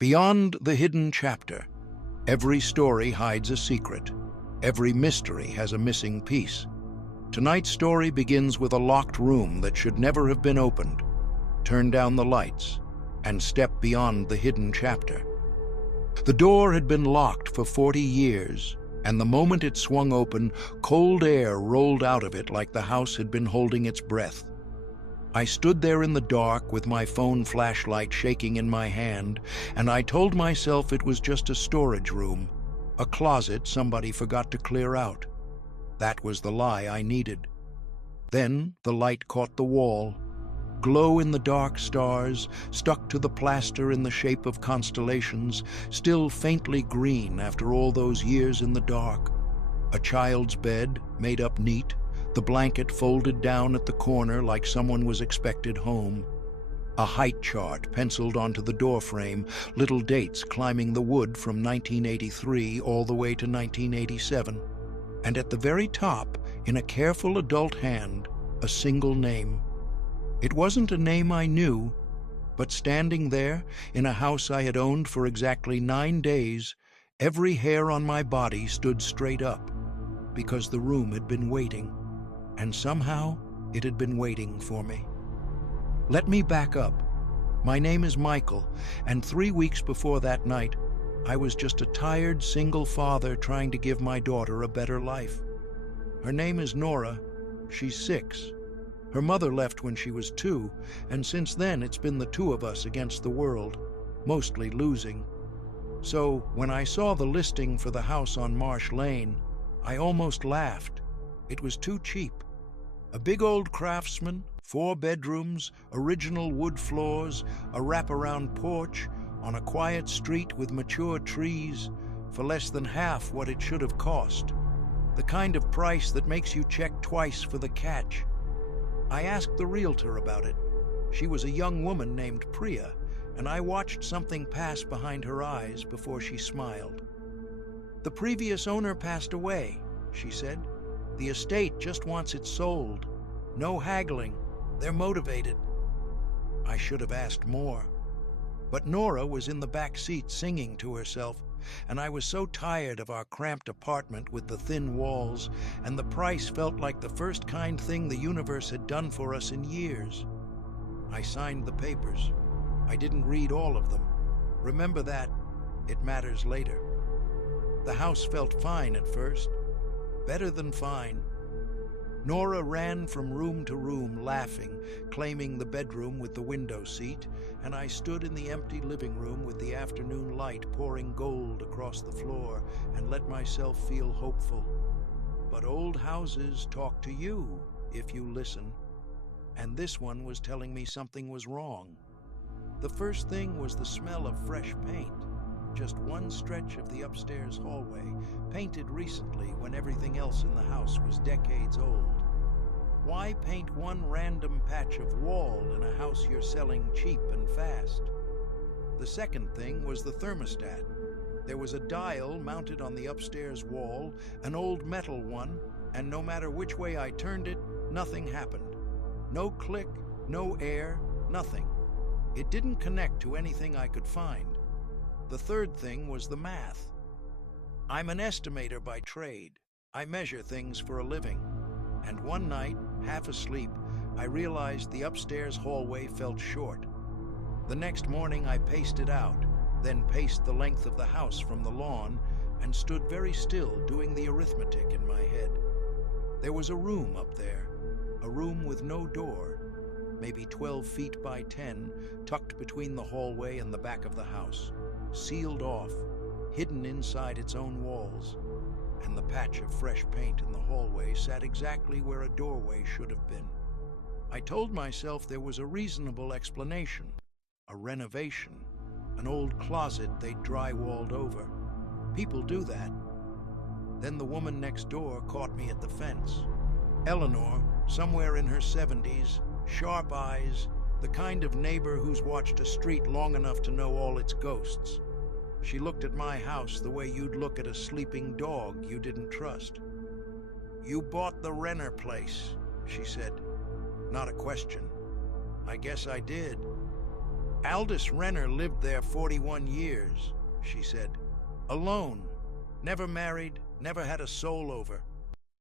Beyond the hidden chapter, every story hides a secret. Every mystery has a missing piece. Tonight's story begins with a locked room that should never have been opened. Turn down the lights and step beyond the hidden chapter. The door had been locked for 40 years, and the moment it swung open, cold air rolled out of it like the house had been holding its breath. I stood there in the dark with my phone flashlight shaking in my hand, and I told myself it was just a storage room, a closet somebody forgot to clear out. That was the lie I needed. Then the light caught the wall. Glow-in-the-dark stars, stuck to the plaster in the shape of constellations, still faintly green after all those years in the dark. A child's bed, made up neat, the blanket folded down at the corner like someone was expected home. A height chart penciled onto the doorframe, little dates climbing the wood from 1983 all the way to 1987. And at the very top, in a careful adult hand, a single name. It wasn't a name I knew, but standing there, in a house I had owned for exactly 9 days, every hair on my body stood straight up, because the room had been waiting. And somehow, it had been waiting for me. Let me back up. My name is Michael, and 3 weeks before that night, I was just a tired single father trying to give my daughter a better life. Her name is Nora. She's 6. Her mother left when she was 2, and since then it's been the two of us against the world, mostly losing. So, when I saw the listing for the house on Marsh Lane, I almost laughed. It was too cheap. A big old Craftsman, 4 bedrooms, original wood floors, a wraparound porch, on a quiet street with mature trees, for less than half what it should have cost. The kind of price that makes you check twice for the catch. I asked the realtor about it. She was a young woman named Priya, and I watched something pass behind her eyes before she smiled. "The previous owner passed away," she said. "The estate just wants it sold. No haggling. They're motivated." I should have asked more. But Nora was in the back seat singing to herself, and I was so tired of our cramped apartment with the thin walls, and the price felt like the first kind thing the universe had done for us in years. I signed the papers. I didn't read all of them. Remember that. It matters later. The house felt fine at first. Better than fine. Nora ran from room to room laughing, claiming the bedroom with the window seat, and I stood in the empty living room with the afternoon light pouring gold across the floor and let myself feel hopeful. But old houses talk to you if you listen, and this one was telling me something was wrong. The first thing was the smell of fresh paint. Just one stretch of the upstairs hallway, painted recently when everything else in the house was decades old. Why paint one random patch of wall in a house you're selling cheap and fast? The second thing was the thermostat. There was a dial mounted on the upstairs wall, an old metal one, and no matter which way I turned it, nothing happened. No click, no air, nothing. It didn't connect to anything I could find. The third thing was the math. I'm an estimator by trade. I measure things for a living. And one night, half asleep, I realized the upstairs hallway felt short. The next morning I paced it out, then paced the length of the house from the lawn, and stood very still doing the arithmetic in my head. There was a room up there, a room with no door, maybe 12 feet by 10, tucked between the hallway and the back of the house. Sealed off, hidden inside its own walls, and the patch of fresh paint in the hallway sat exactly where a doorway should have been. I told myself there was a reasonable explanation, a renovation, an old closet they'd drywalled over. People do that. Then the woman next door caught me at the fence. Eleanor, somewhere in her 70s, sharp eyes, the kind of neighbor who's watched a street long enough to know all its ghosts. She looked at my house the way you'd look at a sleeping dog you didn't trust. "You bought the Renner place," she said. Not a question. I guess I did. Aldous Renner lived there 41 years, she said. Alone, never married, never had a soul over.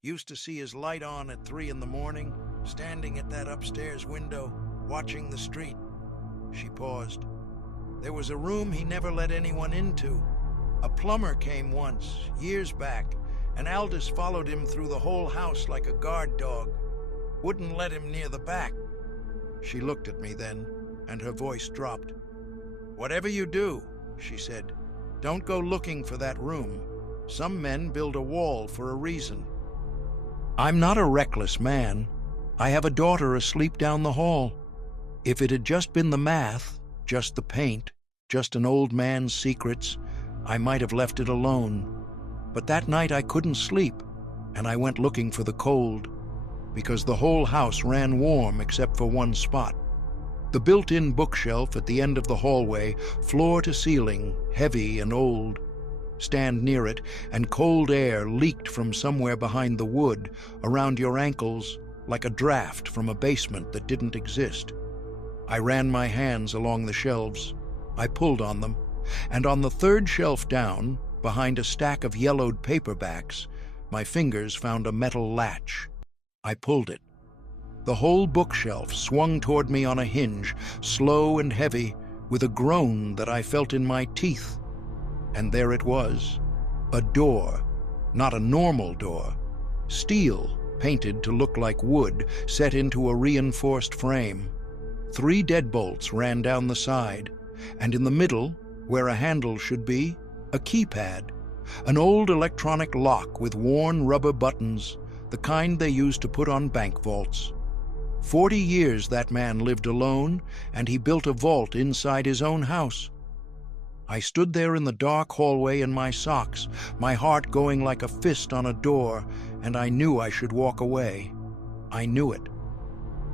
Used to see his light on at 3 in the morning, standing at that upstairs window, watching the street. She paused. There was a room he never let anyone into. A plumber came once, years back, and Aldous followed him through the whole house like a guard dog. Wouldn't let him near the back. She looked at me then, and her voice dropped. Whatever you do, she said, don't go looking for that room. Some men build a wall for a reason. I'm not a reckless man. I have a daughter asleep down the hall. If it had just been the math, just the paint, just an old man's secrets, I might have left it alone. But that night I couldn't sleep, and I went looking for the cold, because the whole house ran warm except for one spot. The built-in bookshelf at the end of the hallway, floor to ceiling, heavy and old. Stand near it, and cold air leaked from somewhere behind the wood, around your ankles, like a draft from a basement that didn't exist. I ran my hands along the shelves. I pulled on them, and on the third shelf down, behind a stack of yellowed paperbacks, my fingers found a metal latch. I pulled it. The whole bookshelf swung toward me on a hinge, slow and heavy, with a groan that I felt in my teeth. And there it was, a door, not a normal door, steel, painted to look like wood, set into a reinforced frame. 3 deadbolts ran down the side, and in the middle, where a handle should be, a keypad, an old electronic lock with worn rubber buttons, the kind they used to put on bank vaults. 40 years that man lived alone, and he built a vault inside his own house. I stood there in the dark hallway in my socks, my heart going like a fist on a door, and I knew I should walk away. I knew it.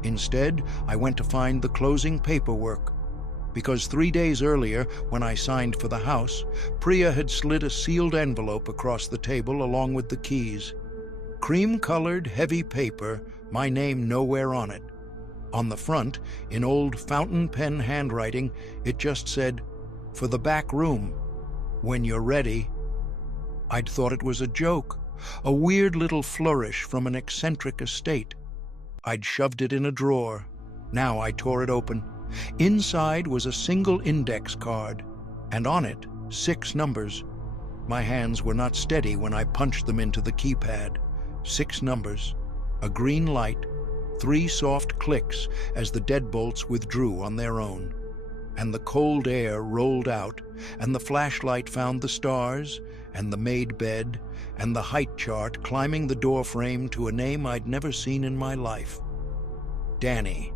Instead, I went to find the closing paperwork, because 3 days earlier, when I signed for the house, Priya had slid a sealed envelope across the table along with the keys. Cream-colored, heavy paper, my name nowhere on it. On the front, in old fountain pen handwriting, it just said, "For the back room, when you're ready." I'd thought it was a joke, a weird little flourish from an eccentric estate. I'd shoved it in a drawer. Now I tore it open. Inside was a single index card, and on it, 6 numbers. My hands were not steady when I punched them into the keypad. 6 numbers, a green light, 3 soft clicks as the deadbolts withdrew on their own. And the cold air rolled out, and the flashlight found the stars, and the made bed, and the height chart climbing the doorframe to a name I'd never seen in my life. Danny.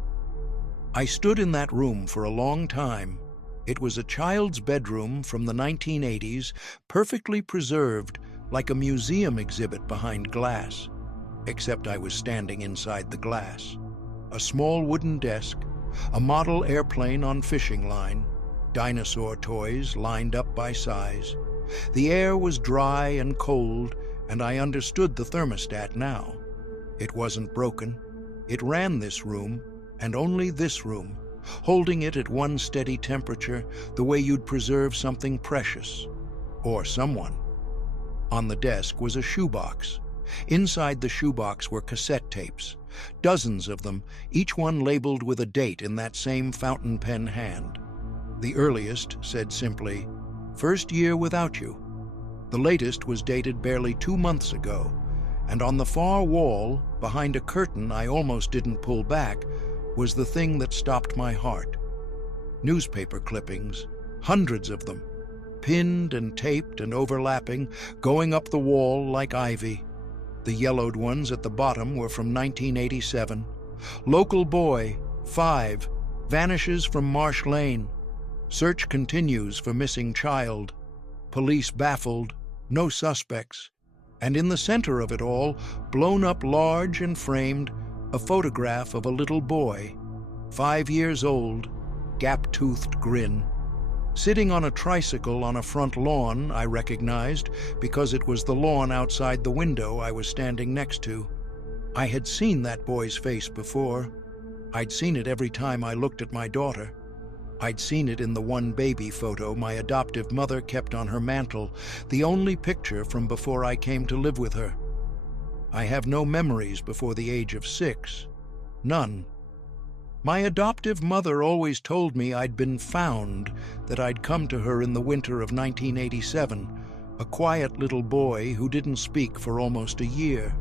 I stood in that room for a long time. It was a child's bedroom from the 1980s, perfectly preserved, like a museum exhibit behind glass. Except I was standing inside the glass. A small wooden desk, a model airplane on fishing line, dinosaur toys lined up by size. The air was dry and cold, and I understood the thermostat now. It wasn't broken. It ran this room, and only this room, holding it at one steady temperature, the way you'd preserve something precious. Or someone. On the desk was a shoebox. Inside the shoebox were cassette tapes, dozens of them, each one labeled with a date in that same fountain pen hand. The earliest said simply, "First year without you." The latest was dated barely 2 months ago, and on the far wall, behind a curtain I almost didn't pull back, was the thing that stopped my heart. Newspaper clippings, hundreds of them, pinned and taped and overlapping, going up the wall like ivy. The yellowed ones at the bottom were from 1987. Local boy, 5, vanishes from Marsh Lane. Search continues for missing child. Police baffled, no suspects. And in the center of it all, blown up large and framed, a photograph of a little boy, 5 years old, gap-toothed grin. Sitting on a tricycle on a front lawn, I recognized, because it was the lawn outside the window I was standing next to. I had seen that boy's face before. I'd seen it every time I looked at my daughter. I'd seen it in the one baby photo my adoptive mother kept on her mantle, the only picture from before I came to live with her. I have no memories before the age of 6. None. My adoptive mother always told me I'd been found, that I'd come to her in the winter of 1987, a quiet little boy who didn't speak for almost a year.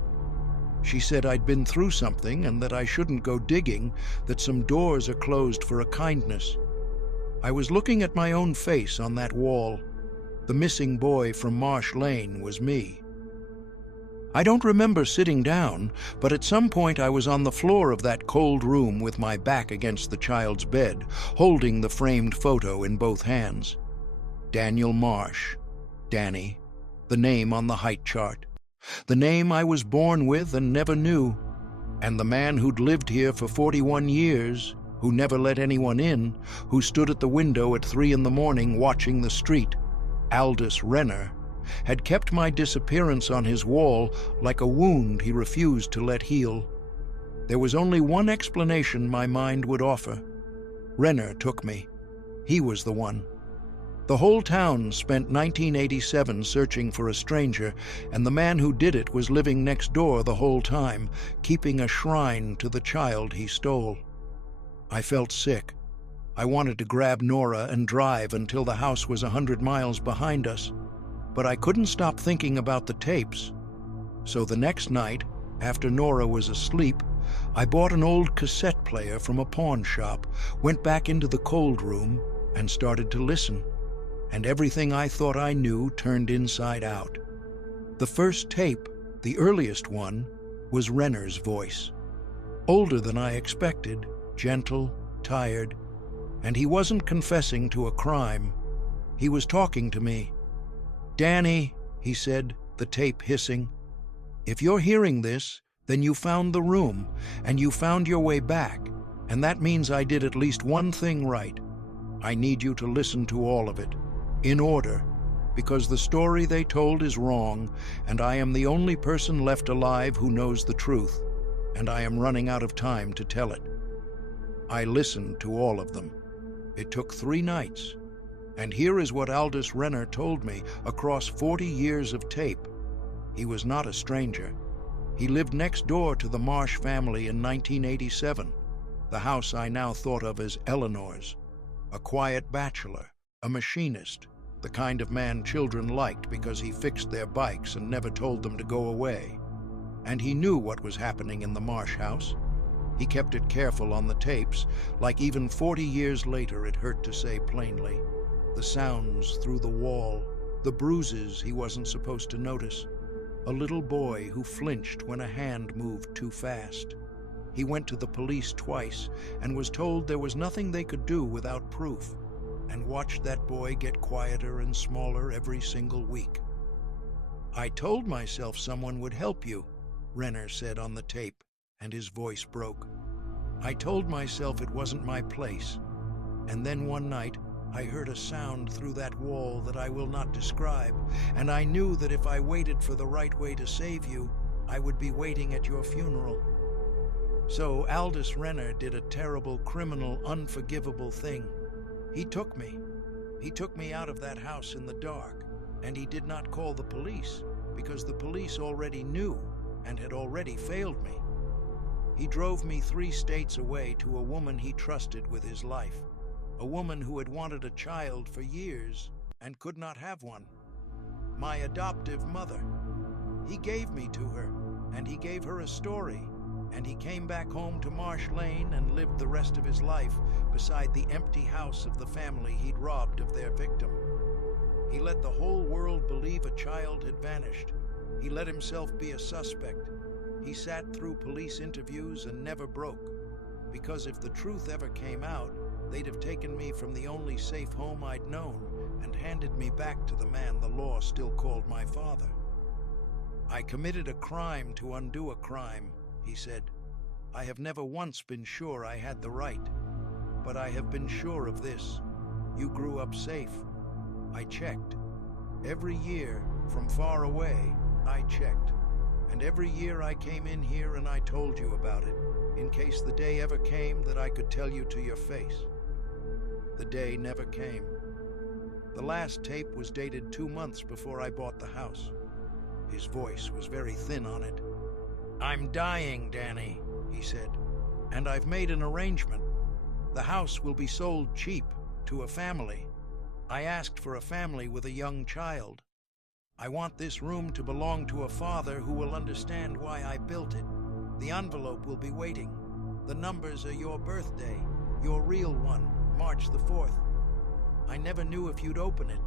She said I'd been through something and that I shouldn't go digging, that some doors are closed for a kindness. I was looking at my own face on that wall. The missing boy from Marsh Lane was me. I don't remember sitting down, but at some point I was on the floor of that cold room with my back against the child's bed, holding the framed photo in both hands. Daniel Marsh. Danny. The name on the height chart. The name I was born with and never knew. And the man who'd lived here for 41 years, who never let anyone in, who stood at the window at 3 in the morning watching the street, Aldous Renner, had kept my disappearance on his wall like a wound he refused to let heal. There was only one explanation my mind would offer. Renner took me. He was the one. The whole town spent 1987 searching for a stranger, and the man who did it was living next door the whole time, keeping a shrine to the child he stole. I felt sick. I wanted to grab Nora and drive until the house was 100 miles behind us. But I couldn't stop thinking about the tapes. So the next night, after Nora was asleep, I bought an old cassette player from a pawn shop, went back into the cold room, and started to listen. And everything I thought I knew turned inside out. The first tape, the earliest one, was Renner's voice. Older than I expected, gentle, tired, and he wasn't confessing to a crime. He was talking to me. "Danny," he said, the tape hissing, "if you're hearing this, then you found the room, and you found your way back, and that means I did at least one thing right. I need you to listen to all of it, in order, because the story they told is wrong, and I am the only person left alive who knows the truth, and I am running out of time to tell it." I listened to all of them. It took 3 nights. And here is what Aldous Renner told me across 40 years of tape. He was not a stranger. He lived next door to the Marsh family in 1987, the house I now thought of as Eleanor's. A quiet bachelor, a machinist, the kind of man children liked because he fixed their bikes and never told them to go away. And he knew what was happening in the Marsh house. He kept it careful on the tapes, like even 40 years later it hurt to say plainly. The sounds through the wall, the bruises he wasn't supposed to notice, a little boy who flinched when a hand moved too fast. He went to the police twice and was told there was nothing they could do without proof, and watched that boy get quieter and smaller every single week. "I told myself someone would help you," Renner said on the tape, and his voice broke. "I told myself it wasn't my place. And then one night, I heard a sound through that wall that I will not describe, and I knew that if I waited for the right way to save you, I would be waiting at your funeral." So Aldous Renner did a terrible, criminal, unforgivable thing. He took me. He took me out of that house in the dark, and he did not call the police, because the police already knew and had already failed me. He drove me 3 states away to a woman he trusted with his life. A woman who had wanted a child for years and could not have one. My adoptive mother. He gave me to her, and he gave her a story, and he came back home to Marsh Lane and lived the rest of his life beside the empty house of the family he'd robbed of their victim. He let the whole world believe a child had vanished. He let himself be a suspect. He sat through police interviews and never broke, because if the truth ever came out, they'd have taken me from the only safe home I'd known and handed me back to the man the law still called my father. "I committed a crime to undo a crime," he said. "I have never once been sure I had the right. But I have been sure of this. You grew up safe. I checked. Every year, from far away, I checked. And every year I came in here and I told you about it, in case the day ever came that I could tell you to your face. The day never came. The last tape was dated 2 months before I bought the house. His voice was very thin on it. "I'm dying, Danny," he said, "and I've made an arrangement. The house will be sold cheap to a family. I asked for a family with a young child. I want this room to belong to a father who will understand why I built it. The envelope will be waiting. The numbers are your birthday, your real one, March the 4th. I never knew if you'd open it,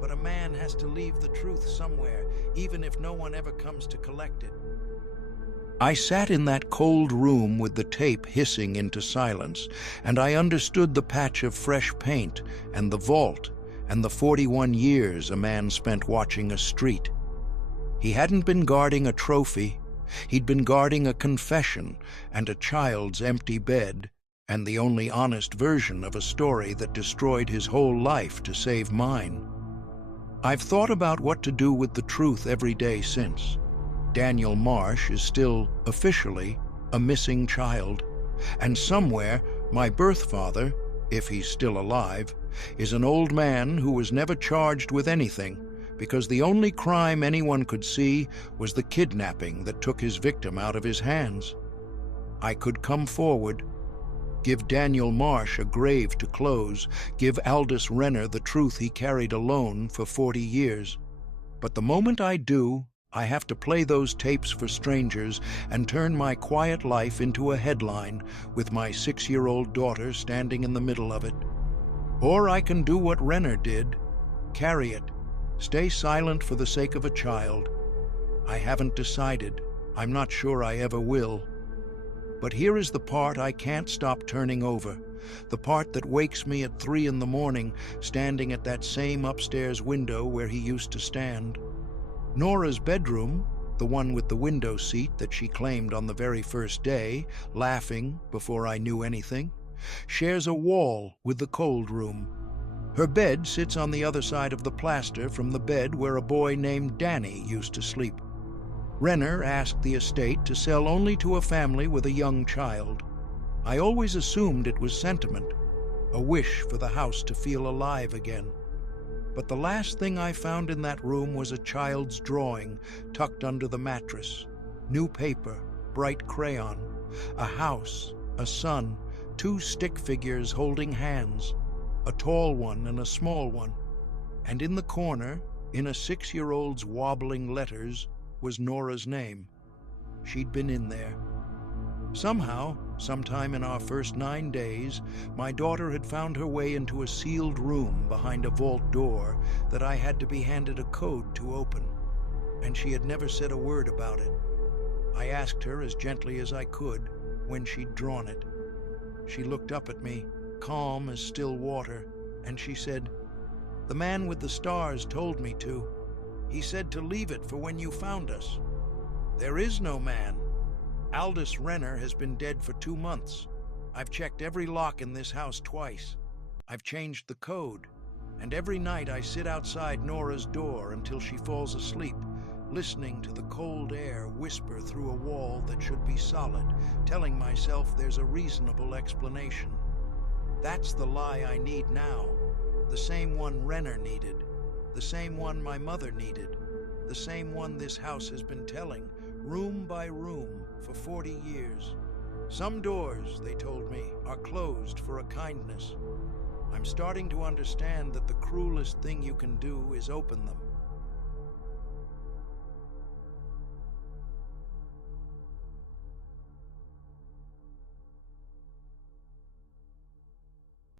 but a man has to leave the truth somewhere, even if no one ever comes to collect it." I sat in that cold room with the tape hissing into silence, and I understood the patch of fresh paint and the vault and the 41 years a man spent watching a street. He hadn't been guarding a trophy. He'd been guarding a confession and a child's empty bed, and the only honest version of a story that destroyed his whole life to save mine. I've thought about what to do with the truth every day since. Daniel Marsh is still, officially, a missing child, and somewhere my birth father, if he's still alive, is an old man who was never charged with anything because the only crime anyone could see was the kidnapping that took his victim out of his hands. I could come forward, give Daniel Marsh a grave to close, give Aldous Renner the truth he carried alone for 40 years. But the moment I do, I have to play those tapes for strangers and turn my quiet life into a headline with my 6-year-old daughter standing in the middle of it. Or I can do what Renner did, carry it, stay silent for the sake of a child. I haven't decided. I'm not sure I ever will. But here is the part I can't stop turning over, the part that wakes me at 3 in the morning, standing at that same upstairs window where he used to stand. Nora's bedroom, the one with the window seat that she claimed on the very first day, laughing before I knew anything, shares a wall with the cold room. Her bed sits on the other side of the plaster from the bed where a boy named Danny used to sleep. Renner asked the estate to sell only to a family with a young child. I always assumed it was sentiment, a wish for the house to feel alive again. But the last thing I found in that room was a child's drawing tucked under the mattress. New paper, bright crayon, a house, a sun, 2 stick figures holding hands, a tall one and a small one. And in the corner, in a 6-year-old's wobbling letters, was Nora's name. She'd been in there. Somehow, sometime in our first 9 days, my daughter had found her way into a sealed room behind a vault door that I had to be handed a code to open, and she had never said a word about it. I asked her as gently as I could when she'd drawn it. She looked up at me, calm as still water, and she said, "The man with the stars told me to. He said to leave it for when you found us. There is no man. Aldous Renner has been dead for 2 months. I've checked every lock in this house twice. I've changed the code, and every night I sit outside Nora's door until she falls asleep, listening to the cold air whisper through a wall that should be solid, telling myself there's a reasonable explanation. That's the lie I need now, the same one Renner needed, the same one my mother needed, the same one this house has been telling, room by room, for 40 years. Some doors, they told me, are closed for a kindness. I'm starting to understand that the cruelest thing you can do is open them.